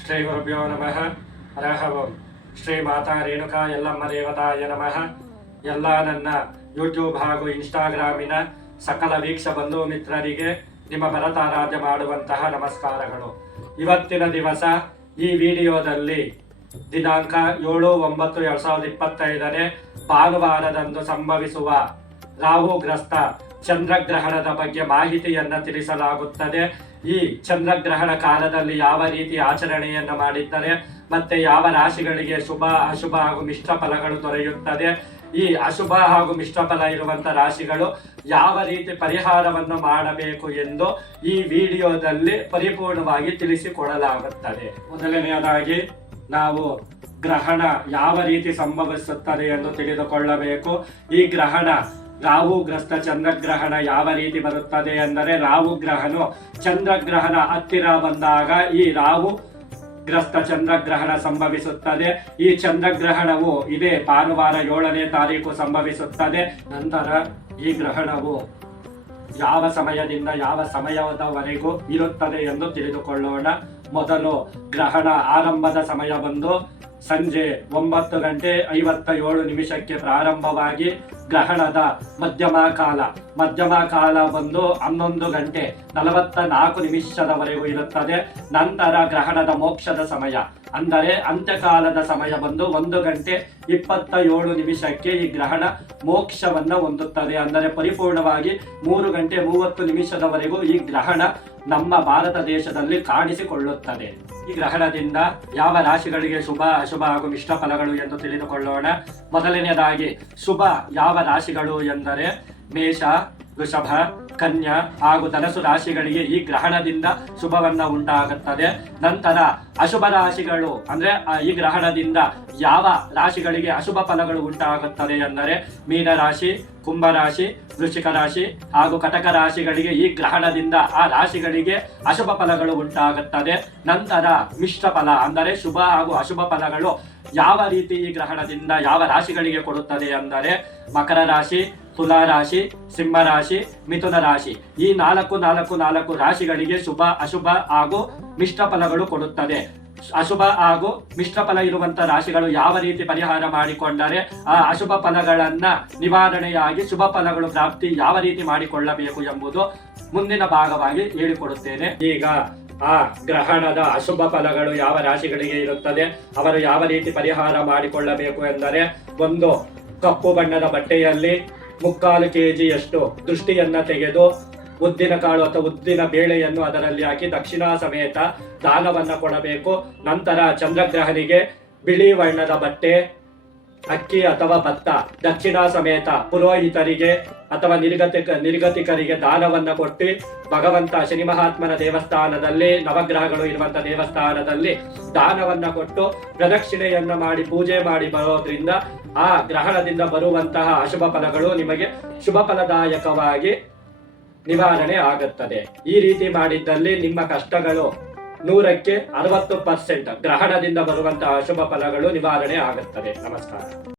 ಶ್ರೀ ಗುರುಭ್ಯೋ ನಮಃ. ಹರಃ ಓಂ. ಶ್ರೀ ಮಾತಾ ರೇಣುಕಾ ಯಲ್ಲಮ್ಮ ದೇವತಾಯ ನಮಃ. ಎಲ್ಲ ನನ್ನ ಯೂಟ್ಯೂಬ್ ಹಾಗೂ ಇನ್ಸ್ಟಾಗ್ರಾಮಿನ ಸಕಲ ವೀಕ್ಷ ಬಂಧು ಮಿತ್ರರಿಗೆ ನಿಮ್ಮ ಭರತಾರಾಧ್ಯ ಮಾಡುವಂತಹ ನಮಸ್ಕಾರಗಳು. ಇವತ್ತಿನ ದಿವಸ ಈ ವಿಡಿಯೋದಲ್ಲಿ ದಿನಾಂಕ 7/9/2025 ಭಾನುವಾರದಂದು ಸಂಭವಿಸುವ ರಾಹುಗ್ರಸ್ತ ಚಂದ್ರಗ್ರಹಣದ ಬಗ್ಗೆ ಮಾಹಿತಿಯನ್ನು ತಿಳಿಸಲಾಗುತ್ತದೆ. ಈ ಚಂದ್ರಗ್ರಹಣ ಕಾಲದಲ್ಲಿ ಯಾವ ರೀತಿ ಆಚರಣೆಯನ್ನು ಮಾಡಿದ್ದರೆ ಮತ್ತೆ ಯಾವ ರಾಶಿಗಳಿಗೆ ಶುಭ ಅಶುಭ ಹಾಗೂ ಮಿಶ್ರ ಫಲಗಳು ದೊರೆಯುತ್ತದೆ, ಈ ಅಶುಭ ಹಾಗೂ ಮಿಶ್ರ ಫಲ ಇರುವಂತಹ ರಾಶಿಗಳು ಯಾವ ರೀತಿ ಪರಿಹಾರವನ್ನು ಮಾಡಬೇಕು ಎಂದು ಈ ವಿಡಿಯೋದಲ್ಲಿ ಪರಿಪೂರ್ಣವಾಗಿ ತಿಳಿಸಿಕೊಡಲಾಗುತ್ತದೆ. ಮೊದಲನೆಯದಾಗಿ ನಾವು ಗ್ರಹಣ ಯಾವ ರೀತಿ ಸಂಭವಿಸುತ್ತದೆ ಎಂದು ತಿಳಿದುಕೊಳ್ಳಬೇಕು. ಈ ಗ್ರಹಣ ರಾಹುಗ್ರಸ್ತ ಚಂದ್ರಗ್ರಹಣ ಯಾವ ರೀತಿ ಬರುತ್ತದೆ ಎಂದರೆ, ರಾಹುಗ್ರಹಣ ಚಂದ್ರಗ್ರಹಣ ಹತ್ತಿರ ಬಂದಾಗ ಈ ರಾಹು ಗ್ರಸ್ತ ಚಂದ್ರಗ್ರಹಣ ಸಂಭವಿಸುತ್ತದೆ. ಈ ಚಂದ್ರಗ್ರಹಣವು ಇದೇ ಭಾನುವಾರ 7ನೇ ತಾರೀಕು ಸಂಭವಿಸುತ್ತದೆ. ನಂತರ ಈ ಗ್ರಹಣವು ಯಾವ ಸಮಯದಿಂದ ಯಾವ ಸಮಯದವರೆಗೂ ಇರುತ್ತದೆ ಎಂದು ತಿಳಿದುಕೊಳ್ಳೋಣ. ಮೊದಲು ಗ್ರಹಣ ಆರಂಭದ ಸಮಯ ಬಂದು ಸಂಜೆ 9:57 ಪ್ರಾರಂಭವಾಗಿ ಗ್ರಹಣದ ಮಧ್ಯಮ ಕಾಲ ಬಂದು 11:44 ಇರುತ್ತದೆ. ನಂತರ ಗ್ರಹಣದ ಮೋಕ್ಷದ ಸಮಯ ಅಂದರೆ ಅಂತ್ಯಕಾಲದ ಸಮಯ ಬಂದು 1:27 ಈ ಗ್ರಹಣ ಮೋಕ್ಷವನ್ನ ಹೊಂದುತ್ತದೆ. ಅಂದರೆ ಪರಿಪೂರ್ಣವಾಗಿ 3:30 ಈ ಗ್ರಹಣ ನಮ್ಮ ಭಾರತ ದೇಶದಲ್ಲಿ ಕಾಣಿಸಿಕೊಳ್ಳುತ್ತದೆ. ಈ ಗ್ರಹಣದಿಂದ ಯಾವ ರಾಶಿಗಳಿಗೆ ಶುಭ ಅಶುಭ ಹಾಗೂ ಮಿಶ್ರ ಫಲಗಳು ಎಂದು ತಿಳಿದುಕೊಳ್ಳೋಣ. ಮೊದಲನೆಯದಾಗಿ ಶುಭ ಯಾವ ರಾಶಿಗಳು ಎಂದರೆ ಮೇಷ, ವೃಷಭ, ಕನ್ಯಾ ಹಾಗೂ ಧನಸು ರಾಶಿಗಳಿಗೆ ಈ ಗ್ರಹಣದಿಂದ ಶುಭವನ್ನ ಉಂಟಾಗುತ್ತದೆ. ನಂತರ ಅಶುಭ ರಾಶಿಗಳು ಅಂದ್ರೆ ಈ ಗ್ರಹಣದಿಂದ ಯಾವ ರಾಶಿಗಳಿಗೆ ಅಶುಭ ಫಲಗಳು ಉಂಟಾಗುತ್ತದೆ ಎಂದರೆ ಮೀನರಾಶಿ, ಕುಂಭರಾಶಿ, ವೃಶ್ಚಿಕ ರಾಶಿ ಹಾಗೂ ಕಟಕ ರಾಶಿಗಳಿಗೆ ಈ ಗ್ರಹಣದಿಂದ ಆ ರಾಶಿಗಳಿಗೆ ಅಶುಭ ಫಲಗಳು ಉಂಟಾಗುತ್ತದೆ. ನಂತರ ಮಿಶ್ರ ಫಲ ಅಂದರೆ ಶುಭ ಹಾಗೂ ಅಶುಭ ಫಲಗಳು ಯಾವ ರೀತಿ ಈ ಗ್ರಹಣದಿಂದ ಯಾವ ರಾಶಿಗಳಿಗೆ ಕೊಡುತ್ತದೆ ಅಂದರೆ ಮಕರ ರಾಶಿ, ತುಲಾ ರಾಶಿ, ಸಿಂಹ ರಾಶಿ, ಮಿಥುನ ರಾಶಿ ಈ 4 ರಾಶಿಗಳಿಗೆ ಶುಭ ಅಶುಭ ಹಾಗೂ ಮಿಶ್ರ ಫಲಗಳು ಕೊಡುತ್ತದೆ. ಅಶುಭ ಹಾಗೂ ಮಿಶ್ರ ಫಲ ಇರುವಂತಹ ರಾಶಿಗಳು ಯಾವ ರೀತಿ ಪರಿಹಾರ ಮಾಡಿಕೊಂಡರೆ ಆ ಅಶುಭ ಫಲಗಳನ್ನ ನಿವಾರಣೆಯಾಗಿ ಶುಭ ಫಲಗಳು ಪ್ರಾಪ್ತಿ ಯಾವ ರೀತಿ ಮಾಡಿಕೊಳ್ಳಬೇಕು ಎಂಬುದು ಮುಂದಿನ ಭಾಗವಾಗಿ ಹೇಳಿಕೊಡುತ್ತೇನೆ. ಈಗ ಆ ಗ್ರಹಣದ ಅಶುಭ ಫಲಗಳು ಯಾವ ರಾಶಿಗಳಿಗೆ ಇರುತ್ತದೆ, ಅವರು ಯಾವ ರೀತಿ ಪರಿಹಾರ ಮಾಡಿಕೊಳ್ಳಬೇಕು ಎಂದರೆ, ಒಂದು ಕಪ್ಪು ಬಣ್ಣದ ಬಟ್ಟೆಯಲ್ಲಿ 3/4 kg ದೃಷ್ಟಿಯನ್ನ ತೆಗೆದು ಉದ್ದಿನ ಕಾಳು ಅಥವಾ ಉದ್ದಿನ ಬೇಳೆಯನ್ನು ಅದರಲ್ಲಿ ಹಾಕಿ ದಕ್ಷಿಣಾ ಸಮೇತ ದಾನವನ್ನ ಕೊಡಬೇಕು. ನಂತರ ಚಂದ್ರಗ್ರಹಣಿಗೆ ಬಿಳಿ ವರ್ಣದ ಬಟ್ಟೆ, ಅಕ್ಕಿ ಅಥವಾ ಭತ್ತ ದಕ್ಷಿಣಾ ಸಮೇತ ಪುರೋಹಿತರಿಗೆ ಅಥವಾ ನಿರ್ಗತಿಕರಿಗೆ ದಾನವನ್ನ ಕೊಟ್ಟು ಭಗವಂತ ಶನಿ ಮಹಾತ್ಮನ ದೇವಸ್ಥಾನದಲ್ಲಿ ನವಗ್ರಹಗಳು ಇರುವಂತಹ ದೇವಸ್ಥಾನದಲ್ಲಿ ದಾನವನ್ನ ಕೊಟ್ಟು ಪ್ರದಕ್ಷಿಣೆಯನ್ನ ಮಾಡಿ ಪೂಜೆ ಮಾಡಿ ಬರೋದ್ರಿಂದ ಆ ಗ್ರಹಣದಿಂದ ಬರುವಂತಹ ಅಶುಭ ಫಲಗಳು ನಿಮಗೆ ಶುಭ ಫಲದಾಯಕವಾಗಿ ನಿವಾರಣೆ ಆಗುತ್ತದೆ. ಈ ರೀತಿ ಮಾಡಿದ್ದಲ್ಲಿ ನಿಮ್ಮ ಕಷ್ಟಗಳು 100ಕ್ಕೆ 60% ಗ್ರಹಣದಿಂದ ಬರುವಂತಹ ಅಶುಭ ಫಲಗಳು ನಿವಾರಣೆ ಆಗುತ್ತದೆ. ನಮಸ್ಕಾರ.